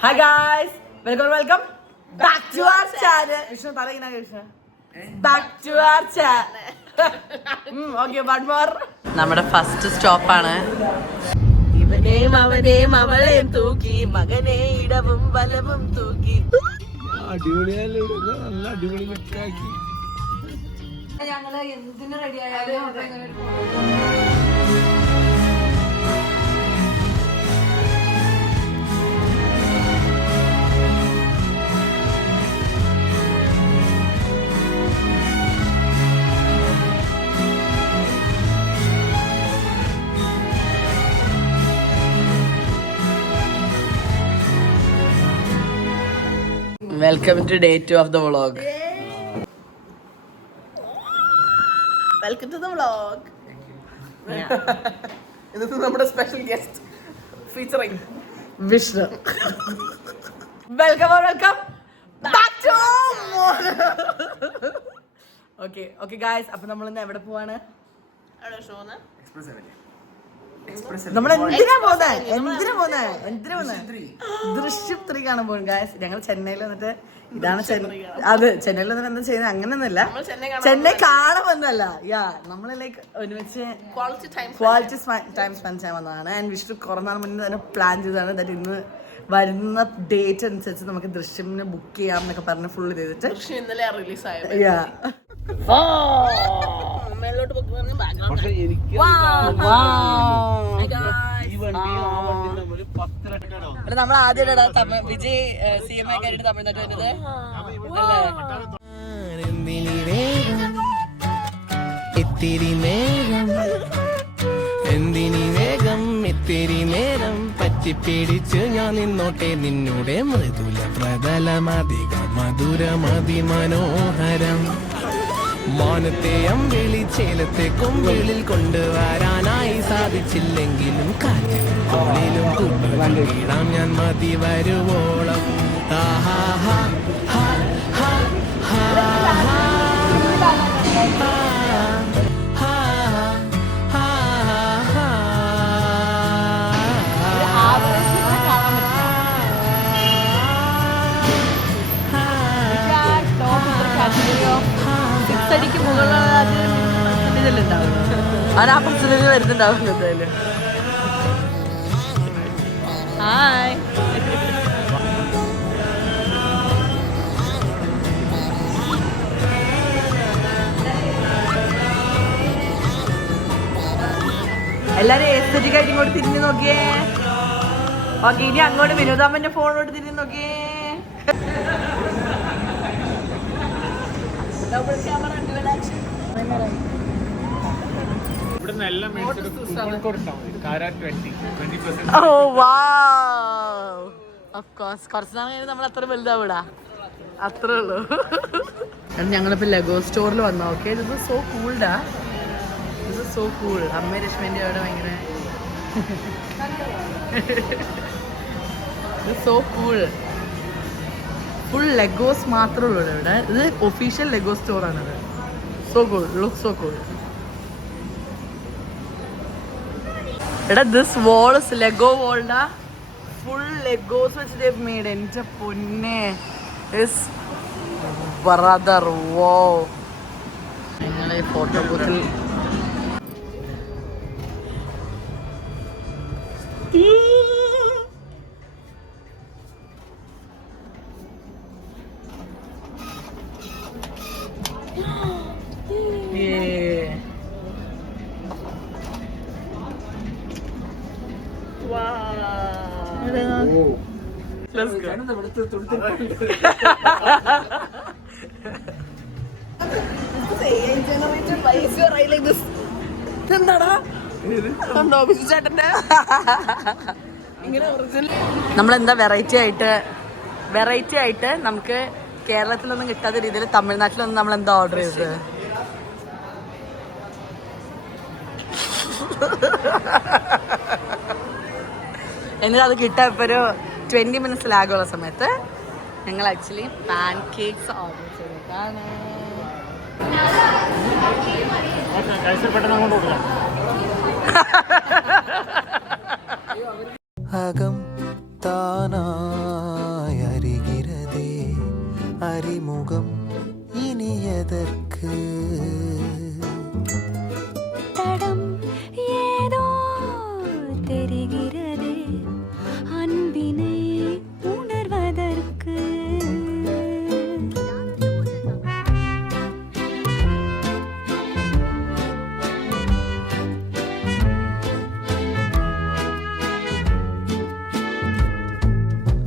Hi guys, welcome back to our channel. Vishnu, tala ina Vishnu. Back to our channel. Okay, one more. നമ്മുടെ first stop ആണ്. ഇവനെയും അവനെയും അവളെയും തൂക്കി മകനെ ഇടവും വലവും തൂക്കി. അടിപൊളിയല്ലേ, നല്ല അടിപൊളി ലുക്കാക്കി. ഞങ്ങള് എന്തിനു റെഡി ആയാലും Welcome to day 2 of the vlog. Welcome to the vlog. This is our special guest featuring Vishnu. Welcome back to Okay guys, അപ്പോൾ നമ്മൾ ഇന്ന് എവിടെ പോവാണ്? അവിടെ ഷോന നമ്മൾ എന്തിനാ പോകുന്നത്? ദൃശ്യം 3 കാണാൻ പോകും ഗായ്സ്. ഞങ്ങൾ ചെന്നൈയിൽ വന്നിട്ട് ഇതാണ് ചെന്നൈയിൽ വന്നിട്ട് എന്താ ചെയ്യുന്നത് അങ്ങനെയൊന്നുമില്ല, ചെന്നൈ കാണുമെന്നല്ല, നമ്മൾ ലൈക്ക് ഒരുമിച്ച് ക്വാളിറ്റി ടൈം സ്പെൻഡ് ചെയ്യാൻ വന്നതാണ്. ആൻഡ് വിഷ്ണു കുറേ നാൾ മുന്നേ തന്നെ പ്ലാൻ ചെയ്തതാണ്. ദാറ്റ് ഇന്ന് വരുന്ന ഡേറ്റ് അനുസരിച്ച് നമുക്ക് ദൃശ്യമിന് ബുക്ക് ചെയ്യാം എന്നൊക്കെ പറഞ്ഞ് ഫുള്ള് ചെയ്തിട്ട് ഇന്നലെ റിലീസായ നമ്മൾ ആദ്യമായിട്ടാ വിജയ് CM ആയിട്ട് തമിഴ്നാട്ടിൽ വരുന്നത്. എന്തിനി വേഗം ഇത്തിരി നേരം പറ്റിപ്പിടിച്ച് ഞാൻ നിന്നോട്ടെ നിന്നോടെ മൃദുല പ്രതലമധിക മധുരമതി മനോഹരം മാനത്തെ അമ്പിളി ചേലത്തെ കൊമ്പിളിൽ കൊണ്ടുവരാനായി സാധിച്ചില്ലെങ്കിലും കാറ്റിലും കോളിലും കൂട്ടിടാം ഞാൻ മതി വരുവോളം. അടിക്ക് മുകളിലുണ്ടാവും അപ്പുറത്ത് വരുന്നുണ്ടാവും എന്തായാലും. ഹായ്, എല്ലാരും എസ്തെറ്റിക് ആയിട്ട് ഇങ്ങോട്ട് തിരിഞ്ഞു നോക്കിയേ. ഓക്കെ, ഇനി അങ്ങോട്ട് വിനോദാമ്മന്റെ ഫോണോട്ട് തിരിഞ്ഞു നോക്കിയേ. കുറച്ച് നാൾ കഴിഞ്ഞ് നമ്മൾ അത്ര വലുതാവൂടാ, അത്രേ ഉള്ളൂ. ഞങ്ങളിപ്പോ ലെഗോ സ്റ്റോറിൽ വന്നാ. ഓക്കെ, ഇത് സോ കൂൾഡാ, ഇത് സോ കൂൾ. അമ്മ രശ്മിന്റെ അവിടെ ഭയങ്കര ഇത് സോ കൂൾ. ഫുൾ ലെഗോസ് മാത്രമേ ഉള്ളൂ ഇവിടെ. ഇത് ഒഫീഷ്യൽ ലെഗോ സ്റ്റോറാണിത്. So cool, look so cool. എടാ ദിസ് വാൾ ഇസ് ലെഗോ വാൾഡാ, ഫുൾ ലെഗോസ് വെച്ച് ദേ മേഡ്. എൻ്റെ പൊന്നെ, ഇസ് ബ്രദർ വോ. ഞങ്ങളെ ഫോട്ടോ ബൂത്തിൽ നമ്മളെന്താ വെറൈറ്റി ആയിട്ട് നമുക്ക് കേരളത്തിലൊന്നും കിട്ടാത്ത രീതിയിൽ തമിഴ്നാട്ടിലൊന്നും നമ്മൾ എന്താ ഓർഡർ ചെയ്തത്. എന്നിട്ട് അത് കിട്ടാൻ ഇപ്പോൾ ഒരു 20 minutes ലാഗുള്ള സമയത്ത് ഞങ്ങൾ ആക്ച്വലി പാൻ കേക്ക്സ് ഓർഡർ ചെയ്തതാണ്. അകം താനാ அறிமுகம் இனி எதற்கு தடம் ஏதோ தெரிகிறதே அன்பினை உணர்வதற்கு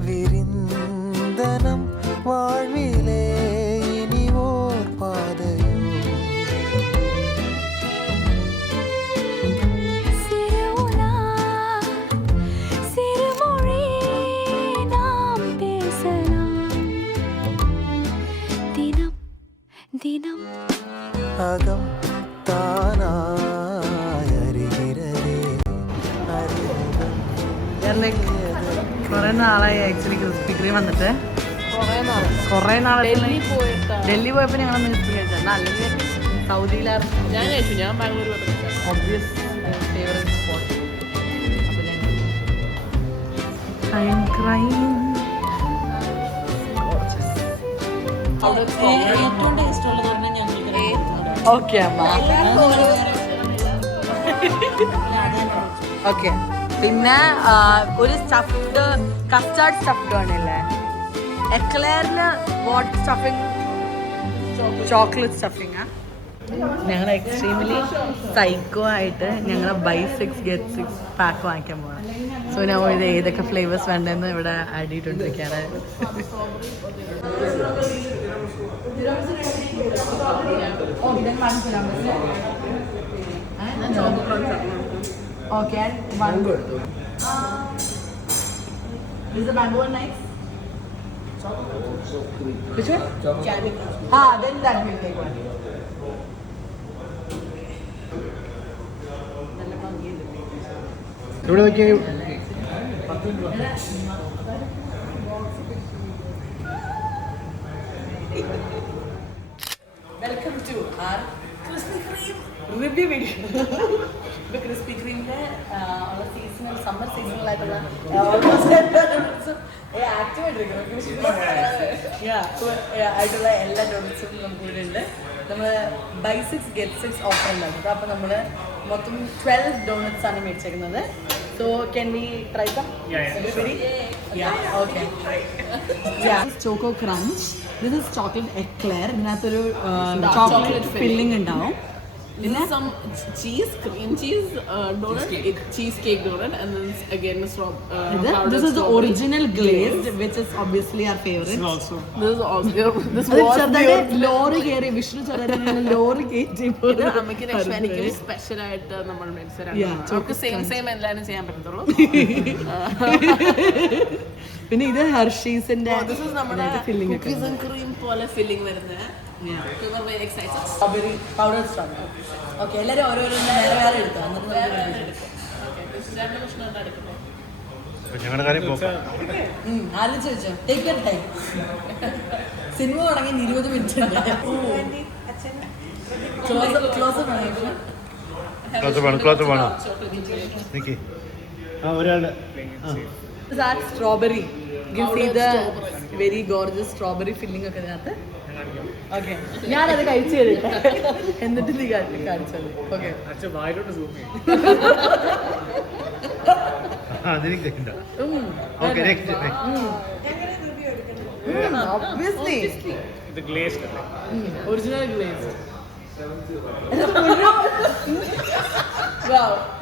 விரிந்தனம் வாழ்விலே இனி ஓர் பாதையோ சிறுஉலா சிறுமொழி நாம் பேசலாம் தினம் தினம் அகம் தானாய் அறிகிறதே அறிமுகம் കുറെ നാളായി ആക്ച്വലി ക്രിസ്പി ക്രീം വന്നിട്ട് കുറെ നാളെ ഡൽഹി പോയപ്പോ ഞങ്ങൾ ക്രിസ്പി കഴിച്ചാൽ അല്ലെങ്കിൽ സൗദിയിലായിരുന്നു ഞാൻ കഴിച്ചു. ഞാൻ Bangalore obvious favourite spot. Okay അമ്മ ഓക്കെ. പിന്നെ ഒരു സ്റ്റഫ്ഡ് കസ്റ്റാർഡ് സ്റ്റഫ്ഡ് ആണല്ലേ എക്ലെയറിന് വാട്ട് സ്റ്റഫിങ് ചോക്ലേറ്റ് സ്റ്റഫിങ്. ഞങ്ങൾ എക്സ്ട്രീംലി സൈക്കോ ആയിട്ട് ഞങ്ങൾ ബൈ 6 get 6 പാക്ക് വാങ്ങിക്കാൻ പോകണം. സോ ഞാൻ ഇത് ഏതൊക്കെ ഫ്ലേവേഴ്സ് വേണ്ടെന്ന് ഇവിടെ add ചെയ്തിട്ടുണ്ടിരിക്കുകയാണ്. Okay, and one good. Is the mango one nice? Which one? Then that will take one. ഇവിടെ നോക്കിയേ Welcome to our Krispy Kreme review video. ഇപ്പോൾ ക്രിസ്പി ക്രീമിൻ്റെ ഉള്ള സീസണൽ സമ്മർ സീസണലായിട്ടുള്ള ആയിട്ടുള്ള എല്ലാ ഡോണറ്റ്സും നമുക്ക് ഇവിടെ ഉണ്ട്. നമ്മൾ ബൈ 6 get 6 ഓഫർ ഉണ്ടാക്കുന്നത്. അപ്പോൾ നമ്മൾ മൊത്തം 12 ഡോണറ്റ്സ് ആണ് മേടിച്ചേക്കുന്നത്. So can we try some everybody? Okay. Choco crunch. This is chocolate eclair. ഇതിനകത്തൊരു ചോക്ലേറ്റ് ഫില്ലിംഗ് ഉണ്ടാവും. some cheese, cream cheese donut, cheesecake donut, and then again this is the original glazed, which is obviously our favorite. This is also this അത് was ചെറുതായിട്ട് lorry കയറി വിഷ്ണു ചെറുതായിട്ട് lorry കയറ്റി ഇത് നമുക്ക് എനിക്ക് സ്പെഷ്യൽ ആയിട്ട് നമ്മൾ മേടിച്ചതാണ്. നമുക്ക് സെയിം എല്ലാവരും ചെയ്യാൻ പറ്റത്തുള്ളൂ. പിന്നെ ഇത് ഹെർഷീസിന്റെ This is നമ്മുടെ ഫില്ലിംഗ് ഒക്കെ cookies and cream പോലെ ഫില്ലിംഗ് വരുന്നത്. We were very excited. Strawberry powder strawberry. Okay, എല്ലാവരും ഓരോരോ വേറെ വേറെ എടുക്കാം. എന്നിട്ട് രണ്ട് കഷ്ണം എടുക്കട്ടെ. ഞങ്ങളുടെ കാര്യം പോക്കാം. ആലോചിച്ച് വെച്ചോ. Take your time. സിനിമ തുടങ്ങി 20 മിനിറ്റ് ക്ലോസ് വേണം നിക്ക്. ആ ഒരാളുടെ strawberry. You can see the very gorgeous strawberry filling ഒക്കെ ഇതിനകത്ത്. ഓക്കെ, ഞാനത് കഴിച്ചു തരട്ടെ എന്നിട്ട് നീ കാണിച്ചത്. ഓക്കെ, obviously ഇത് ഗ്ലേസ്ഡ് അല്ലേ? Original glaze.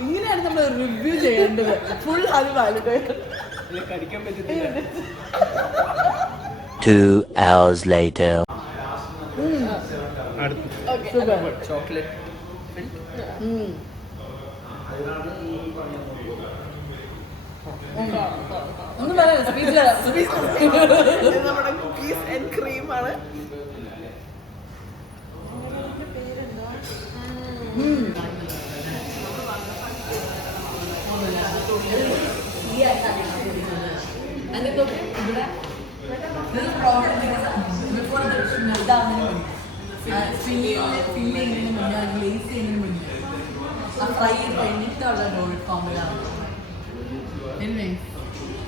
ഇങ്ങനെയാണ് നമ്മൾ റിവ്യൂ ചെയ്യേണ്ടത്. ഫുൾ അത് വാലിഡേറ്റ്. 2 hours later. ചോക്ലേറ്റ് ഒന്നും പറയാം. നമ്മുടെ കുക്കീസ് ആൻഡ് ക്രീം ആണ്.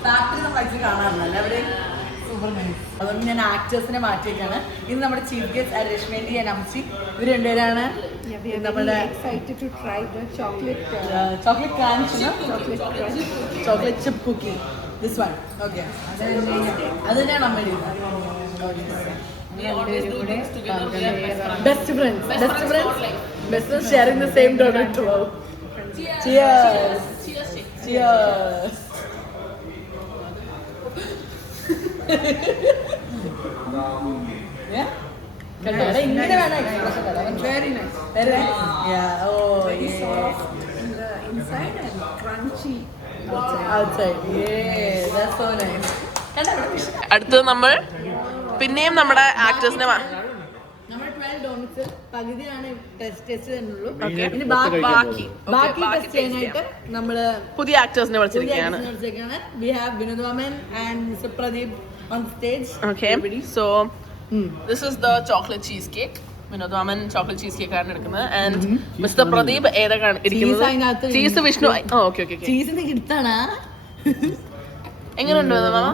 ഫാക്ടറി നമ്മൾ ആക്ച്വലി കാണാറില്ല. എല്ലാവരും സൂപ്പർ നൈസ്. അതുകൊണ്ട് ഞാൻ ആക്ടേഴ്സിനെ മാറ്റിയേക്കാണ്. ഇന്ന് നമ്മുടെ ചീഫ് ഗസ്റ്റ് രശ്മേന്റി ആൻഡ് അംശി, ഇവർ രണ്ടുപേരാണ് നമ്മുടെ chocolate crunch, chocolate chip cookie, this one. Okay, അത് തന്നെയാണ് അമ്മയുടെ. Best friends sharing the same donut. Cheers. Cheers. Yeah. ഇങ്ങനെ വേണം എക്സ്പ്രഷൻ തരാൻ. Very nice. Yeah. Oh, yeah. Inside and crunchy outside. Yeah, that's so nice. അടുത്തത് നമ്മൾ പിന്നെയും നമ്മുടെ ആക്ടേഴ്സിനെ നമ്മൾ 12 ഡോണറ്റ്സ് പകുതിയാണ് ടെസ്റ്റ് ചെയ്യുന്നുള്ളൂ. ഇനി ബാക്കി ടെസ്റ്റ് ചെയ്യാനായിട്ട് നമ്മള് പുതിയ ആക്ടേഴ്സിനെ വിളിച്ചിരിക്കുകയാണ്. We have Vinod Vaman and Mr. Pradeep on stage. Okay, so this is the chocolate cheesecake. Vinod Vaman chocolate cheesecake ആണ് എടുക്കുന്നത്. And Mr. Pradeep ഏതാണ് ഇരിക്കുന്നത്? ചീസ് വിഷ്ണു. Okay okay. ചീസിന്റെ കിട്ടാണ്. എങ്ങനെയുണ്ട് മാമ?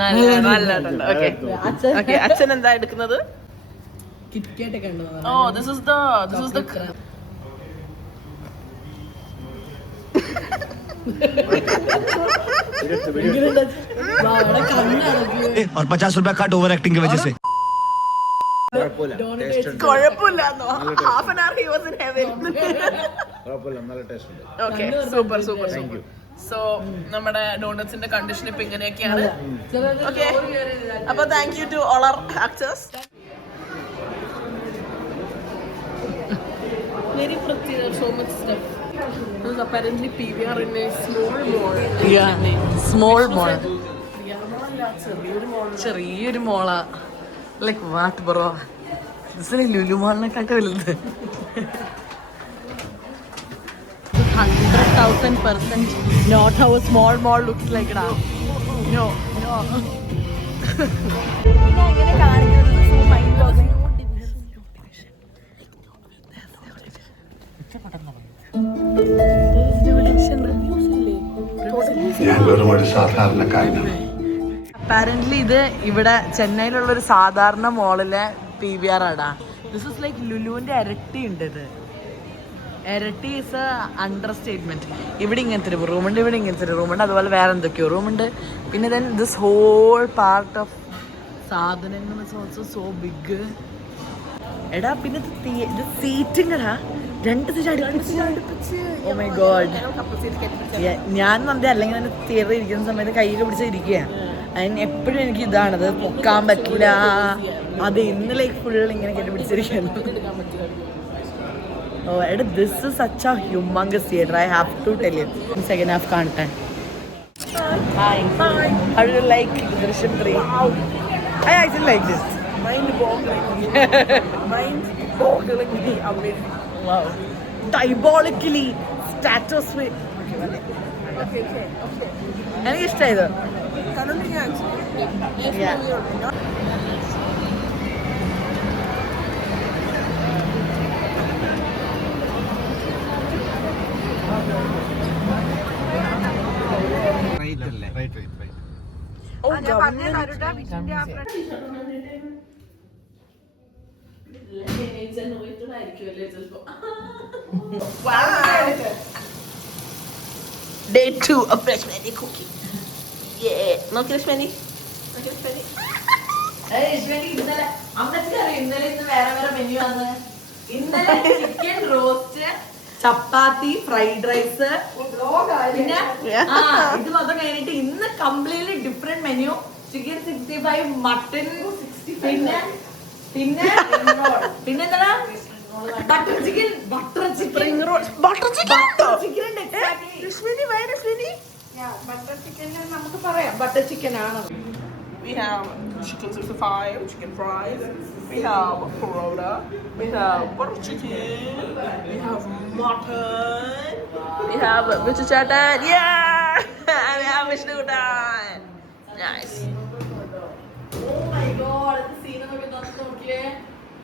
നല്ലുണ്ട്. ഓക്കെ, അച്ഛൻ എന്താ എടുക്കുന്നത്? കിറ്റ്കാറ്റ് ഒക്കെ ഉണ്ട്. Oh, this is the और 50 रुपया कट ओवर एक्टिंग की वजह से. കുഴപ്പമില്ലാന്നോ? Half an hour he was in heaven. Okay, super. Thank you. So നമ്മുടെ ഡോണറ്റ്സിന്റെ കണ്ടീഷൻ ഇപ്പൊ ഇങ്ങനെയൊക്കെയാണ്. ഓക്കെ, അപ്പൊ താങ്ക് യു ടു ഓൾ അവർ actors. Very pretty, so much stuff. This is apparently PVR in a small mall. Yeah, small mall. ചെറിയൊരു മോളാ. Like what bro, this Lulu മാളിനെക്കാട്ട് വലുത്. 100,000% not how a small mall looks like. No. അങ്ങനെ കാണിക്കുന്നത് so mind boggling. Apparently ഇത് ഇവിടെ ചെന്നൈയിലുള്ള ഒരു സാധാരണ മോളിലെ PVR ആടാ. ദിസ് ഇസ് ലൈക്ക് ലുലുവിന്റെ ഇരട്ടി ഉണ്ട്. ഇത് ഇരട്ടി ഈസ് എ അണ്ടർ സ്റ്റേറ്റ്മെന്റ്. ഇവിടെ ഇങ്ങനത്തെ ഒരു റൂമുണ്ട്, ഇവിടെ ഇങ്ങനത്തെ ഒരു റൂമുണ്ട്, അതുപോലെ വേറെ എന്തൊക്കെയോ റൂമുണ്ട്. പിന്നെ then this whole part of സാധനങ്ങൾ ഇസ് ഓൾസോ സോ ബിഗ്. എടാ പിന്നെ ഇത് സീറ്റിംഗ് എടാ, രണ്ട് അടുപ്പിച്ച്. ഓ മൈ ഗോഡ്, ഞാൻ വന്നേ അല്ലെങ്കിൽ തന്നെ തിയേറ്ററിൽ ഇരിക്കുന്ന സമയത്ത് കയ്യിൽ പിടിച്ചിരിക്കുക. അതിന് എപ്പോഴും എനിക്ക് ഇതാണത്, പൊക്കാൻ പറ്റില്ല. അത് ഇന്നലെ ഫുൾ ഇങ്ങനെ കെട്ടിപ്പിടിച്ചിരിക്കുന്നു. Oh, this is such a humongous theater. I have to tell you. Second half content. Hi. How do you like Drishyam 3? Wow. I actually like this. Mind-bogglingly amazing. Wow. Diabolically stratospheric. Okay. എനിക്ക് ഇഷ്ടമായത്. Right. Day 2 of Rashmani cooking. Yeah, no Rashmani. വേറെ menu ആണ്. ഇന്നലെ chicken roast, ചപ്പാത്തി, fried rice, പിന്നെ ഇത് മാത്രം കഴിഞ്ഞിട്ട് ഇന്ന് completely different menu. Chicken 65, mutton, പിന്നെ എന്താണ് butter chicken spring roll, butter chicken butter chicken നമുക്ക് പറയാം ബട്ടർ ചിക്കൻ ആണ്. We have chicken 65, chicken fries, we have parota, we have butter chicken, we have mutton, we have Vishnu Chatan, yeah, and we have Vishnu Chatan. Nice. Oh my god, the scene of the